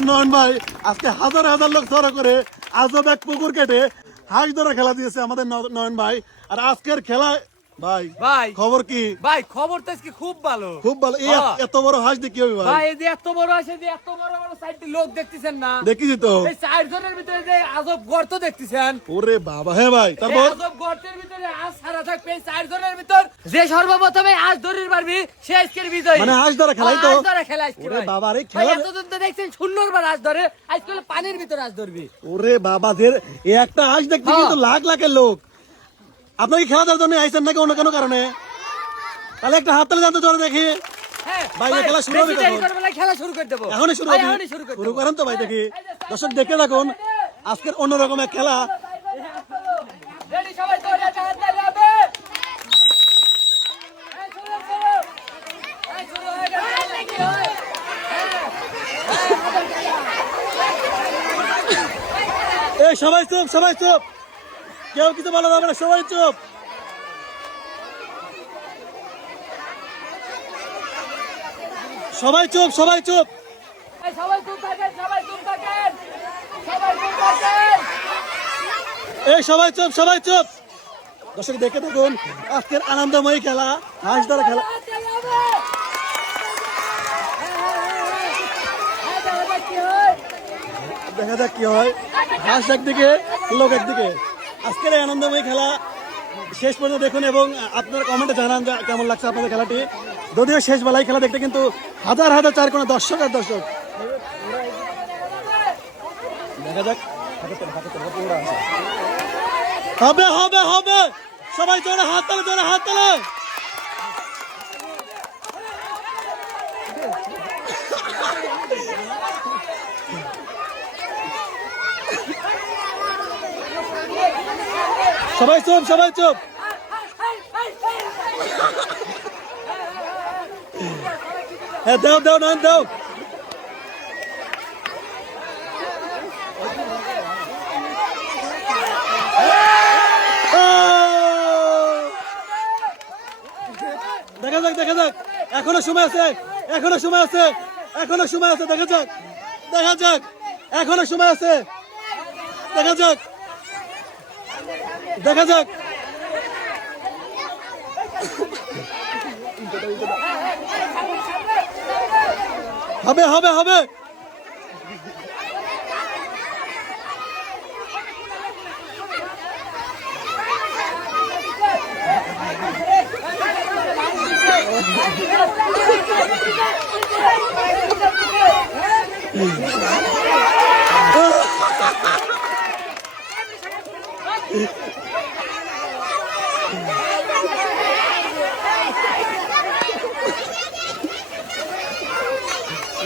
আমাদের নয়ন ভাই আজকে হাজার হাজার লোক জড়ো করে আজব এক পুকুর কেটে হাঁস ধরা খেলা দিয়েছে আমাদের নয়ন ভাই। আর আজকের খেলায় ভাই ভাই খবর কি? ভাই খবর তো আজকে খুব ভালো, খুব ভালো। এই এত বড় হাঁস দিয়ে কি হবে ভাই? ভাই এই যে এত বড় আছে, যে এত বড় বড় সাইডে লোক দেখতেছেন না? দেখিছি তো। এই চারজনের ভিতরে যে আজব গর্ত দেখতেছেন, ওরে বাবা। হ্যাঁ ভাই, এই তারপর আজব গর্তের ভিতরে আজ সারা থাকবে। এই চারজনের ভিতর যে সর্বপ্রথমে আজ ধরে পারবি সে আজকের বিজয়ী। মানে হাঁস ধরা খেলাই তো? হাঁস ধরা খেলা আজকে। ওরে ভাই বাবা রে, ভাই খেলা এতদিন তো দেখছেন সুন্দর বার হাঁস ধরে, আজকে হলো পানির ভিতরে হাঁস ধরবি। ওরে বাবা দের এই একটা হাঁস দেখতে কিন্তু লাখ লাখের লোক। আপনাকে খেলা দেওয়ার জন্য আইছেন নাকি অন্য কোনো কারণে? তাহলে একটা হাত তালে জানতে জোরে দেখি। হ্যাঁ ভাই, ভাই, খেলা শুরু হবে বেশি দেরি কখন? করবে না, খেলা শুরু করে দেবো। এখনই শুরু ভাই, হবে। এখনই শুরু করে শুরু দেবো। করেন তো ভাই, দেখি দর্শক দেখে রাখুন আজকের অন্যরকম এক খেলা। রেডি সবাই, তো হাত তালি হবে। এই শুরু করো। এই শুরু হয়ে গেছে, কি হয়? এই সবাই চুপ, সবাই চুপ, কেউ কিছু বলা যাবে না, সবাই চুপ। সবাই চুপ, সবাই চুপ। এই সবাই চুপ থাকেন, সবাই চুপ থাকেন, সবাই চুপ থাকেন। এই সবাই চুপ, সবাই চুপ। দর্শক দেখে থাকুন আজকের আনন্দময়ী খেলা, হাঁস ধরা খেলা। হাত তালি হবে। কি হয়? দেখা যাক কি হয়। হাঁস একদিকে, লোক একদিকে। আজকের এই আনন্দময়ী খেলা শেষ পর্যন্ত দেখুন এবং আপনার কমেন্টে জানান যে কেমন লাগছে আপনাদের খেলাটি। যদিও শেষ বেলায় খেলা দেখতে কিন্তু হাজার হাজার চার কোনো দর্শক আর দর্শক। দেখা যাক। হবে হবে হবে, সবাই জোরে হাত তালে, জোরে হাত তালে। সবাই চুপ, সবাই চুপ। হ্যাঁ, দাও দাও না, দাও। দেখা যাক, দেখা যাক, এখনো সময় আছে, এখনো সময় আছে, এখনো সময় আছে। দেখা যাক, দেখা যাক, এখনো সময় আছে। দেখা যাক, দেখা যাক। হবে হবে হবে।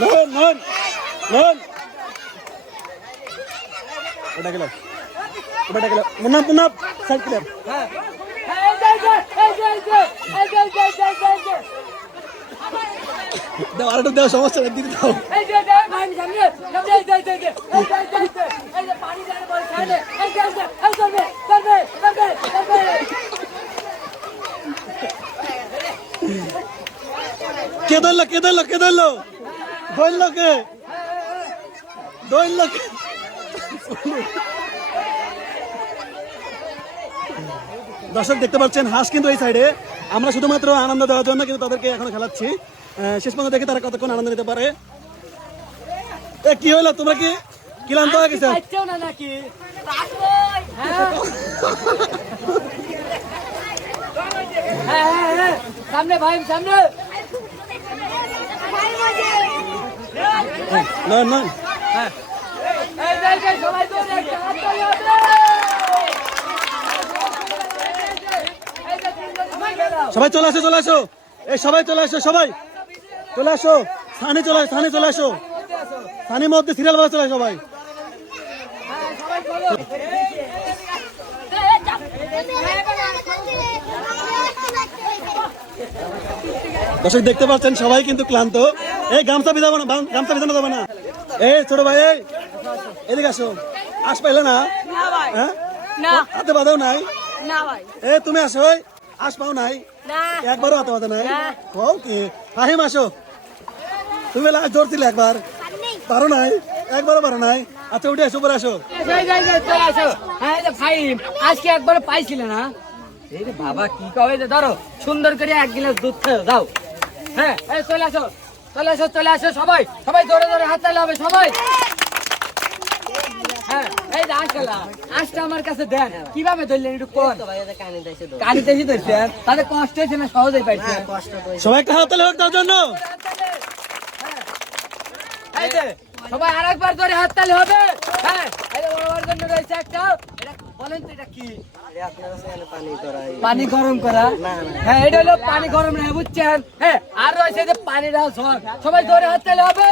নন নন নন, ওটা গেল, ওটা গেল। Munna Munna side clear. হ্যাঁ এই যে দাও, আরেকটু দাও, সমস্যা নেই, দিদি দাও। এই যে ভাই সামনে সামনে, এই যে এই যে পানি জানে বল সামনে, এই যে এই চলবে চলবে চলবে চলবে। কে ধরলো, কে ধরলো, কে ধরলো, ধরলো কে, ধরলো কে? দর্শক দেখতে পাচ্ছেন হাঁস কিন্তু এই সাইডে। আমরা শুধুমাত্র আনন্দ দেওয়ার জন্য কিন্তু তাদেরকে এখনো খেলাচ্ছি। শেষ পর্যন্ত দেখি তারা কতক্ষণ আনন্দ নিতে পারে। এ কি হলো, তোমরা কি ক্লান্ত হয়ে গেছে? আচ্ছাও না নাকি? হ্যাঁ হ্যাঁ হ্যাঁ, সামনে ভাই সামনে। না না, হ্যাঁ এই যে সবাই তো একটা হাত তালি হবে। সবাই চলে আসো, চলে আসো, এই সবাই চলে আসো, সবাই চলে আসো। স্থানে চলে আসো, স্থানে চলে আসো, স্থানের মধ্যে সিরিয়াল ভাবে চলে আসো সবাই। দর্শক দেখতে পাচ্ছেন সবাই কিন্তু ক্লান্ত। এই গামছা ভিজাবো না, গামছা ভিজানো যাবে না। এই ছোট ভাই, এই এদিকে আসো। আস পাইলে না? হ্যাঁ, হাতে বাঁধাও নাই? এ তুমি আসো, আস পাও নাই? একবারও হাতে বাঁধা নাই? কি ফাহিম আসো, তুমি জোর ছিলে একবার, পারো নাই? একবারও পারো নাই। আচ্ছা উঠে আসো, উপরে আসো। চলে আসো। হ্যাঁ এই যে ফাইম আজকে একবার পাইছিলে না? এই রে বাবা কি কবে যে ধরো সুন্দর করে এক গ্লাস দুধ খেয়ে দাও। হ্যাঁ এই চলে আসো, চলে আসো, চলে আসো সবাই, সবাই ধরে ধরে হাত তালে হবে সবাই। হ্যাঁ এই যে আসলা আজটা আমার কাছে দেন, কিভাবে ধরলেন একটু কোন? কানিতে এসে ধরছেন, তাহলে কষ্ট হয়েছে না সহজেই পাইছেন? সবাই একটা হাত তালি হোক তার জন্য। এই যে সবাই আরেকবার ধরে হাত তালি হবে। হ্যাঁ এই যে বড় জন্য রয়েছে একটা, এটা বলেন তো এটা কি? পানি গরম করা। হ্যাঁ এটা হলো পানি গরম না, বুঝছেন? হ্যাঁ আর রয়েছে যে পানির ঝড়, সবাই ধরে হাত তালি হবে।